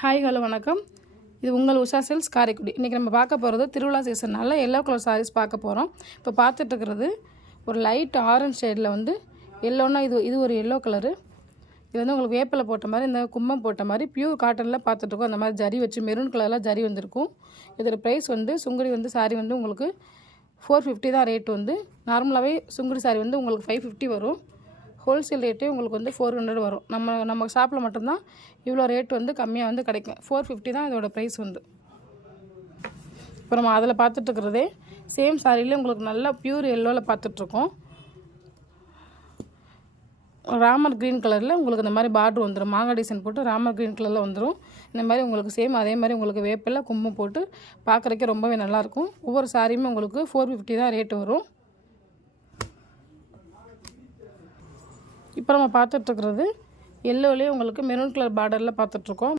Hi hello வணக்கம். இது உங்கள் உஷா சில்க்ஸ் காரைக்குடி. இன்றைக்கி நம்ம பார்க்க போகிறது திருவிழா சீசனால் எல்லோ கலர் சாரீஸ் பார்க்க போகிறோம். இப்போ பார்த்துட்ருக்கிறது ஒரு லைட் ஆரஞ்ச் ஷேடில் வந்து எல்லோன்னா இது ஒரு எல்லோ கலரு. இது வந்து உங்களுக்கு வேப்பிலை போட்ட மாதிரி, இந்த கும்பம் போட்ட மாதிரி பியூர் காட்டனில் பார்த்துட்ருக்கோம். அந்த மாதிரி ஜரி வச்சு மெரூன் கலரில் ஜரி வந்திருக்கும். இதோட ப்ரைஸ் வந்து சுங்குடி வந்து சாரீ வந்து உங்களுக்கு 450 தான் ரேட். வந்து நார்மலாகவே சுங்குடி சாரீ வந்து உங்களுக்கு 550 வரும். ஹோல்சேல் ரேட்டே உங்களுக்கு வந்து 400 வரும். நம்ம ஷாப்பில் மட்டும்தான் இவ்வளோ ரேட் வந்து கம்மியாக வந்து கிடைக்கும். 450 தான் இதோட ப்ரைஸ் வந்து. இப்போ நம்ம அதில் பார்த்துட்ருக்கிறதே சேம் சாரியில் உங்களுக்கு நல்லா பியூர் எல்லோவில் பார்த்துட்ருக்கோம். ராமர் க்ரீன் கலரில் உங்களுக்கு இந்த மாதிரி பார்டர் வந்துடும். மாங்காய் டிசைன் போட்டு ராமர் க்ரீன் கலரில் வந்துடும். இந்த மாதிரி உங்களுக்கு சேம் அதே மாதிரி உங்களுக்கு வேப்பிலை கும்பம் போட்டு பார்க்குறக்கே ரொம்பவே நல்லாயிருக்கும். ஒவ்வொரு சாரியுமே உங்களுக்கு 450 தான் ரேட்டு வரும். இப்போ நம்ம பார்த்துட்ருக்கிறது எல்லோலேயே உங்களுக்கு மெரூன் கலர் பார்டரில் பார்த்துட்ருக்கோம்.